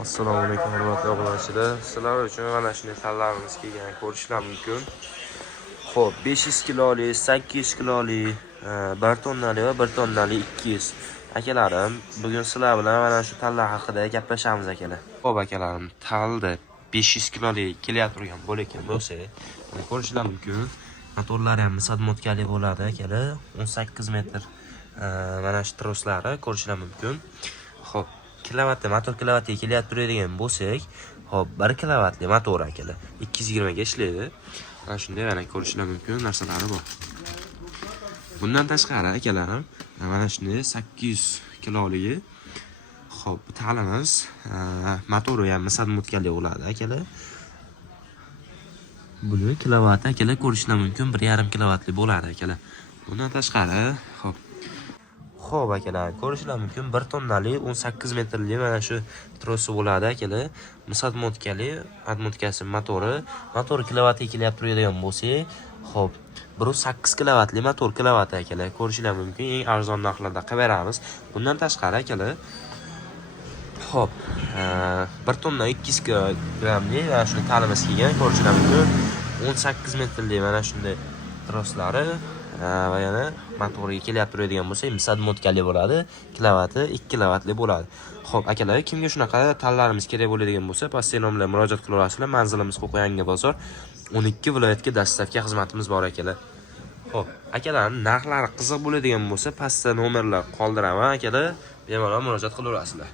Assalomu alaykum hurmatli obunachilar. Sizlar uchun mana shunday tanlarimiz kelgan ko'rishlar mumkin. Xo'p, 500 kiloli, 800 kiloli, 1 tonnali va 1 tonnali 200. Akalarim, bugun sizlar bilan mana shu tallar haqida gaplashamiz akalar. Xo'p akalarim, talda 500 kiloli kelayotgan bo'lekan bo'lsa, ko'rishlar mumkin. Motorlari ham sadmotkali bo'ladi akalar. 18 metr mana shu troslari ko'rishlar mumkin. Xo'p, kilovatli motor kilovatga kelib turadigan bo'lsak, hop 1 kilovatli motor akalar 220 ga ishlaydi. Mana shunday yana ko'rishlar mumkin narsalari bor. Bundan tashqari akalarim, mana shunday 800 kiloligi hop talimiz, motori ham sadmotkali bo'ladi akalar. Buni kilovat akalar ko'rishlar mumkin, 1,5 kilovatli bo'ladi akalar. Bundan tashqari, Xo'p akalar, ko'rishlar mumkin 1 tonnali 18 metrli mana shu trosi bo'ladi akalar. Misat motkali, admotkasi motori kilovatga kelib turadigan bo'lsa, xo'p, 1.8 kilovatli motor kilovat akalar. Ko'rishlar mumkin, eng arzon narxlarda qilib beramiz. Bundan tashqari akalar, xo'p, 1 tonna 200 kilogrammli mana shu talimiz kelgan, ko'rishlar mumkin 18 metrli mana shunday troslari va yana motoriga kelib turadigan bo'lsa, sadmotkali bo'ladi, kilovati 2 kilovatli bo'ladi. Xo'p, akalar, kimga shunaqa tallarimiz kerak bo'ladigan bo'lsa, pastki nomlarga murojaat qila olasizlar. Manzilimiz Qo'qonyangi bozor, 12 viloyatga dastlabki xizmatimiz bor akalar. Xo'p, akalar, narxlari qiziq bo'ladigan bo'lsa, pastda nomerlar qoldiraman akalar, bemalol murojaat qila olasizlar.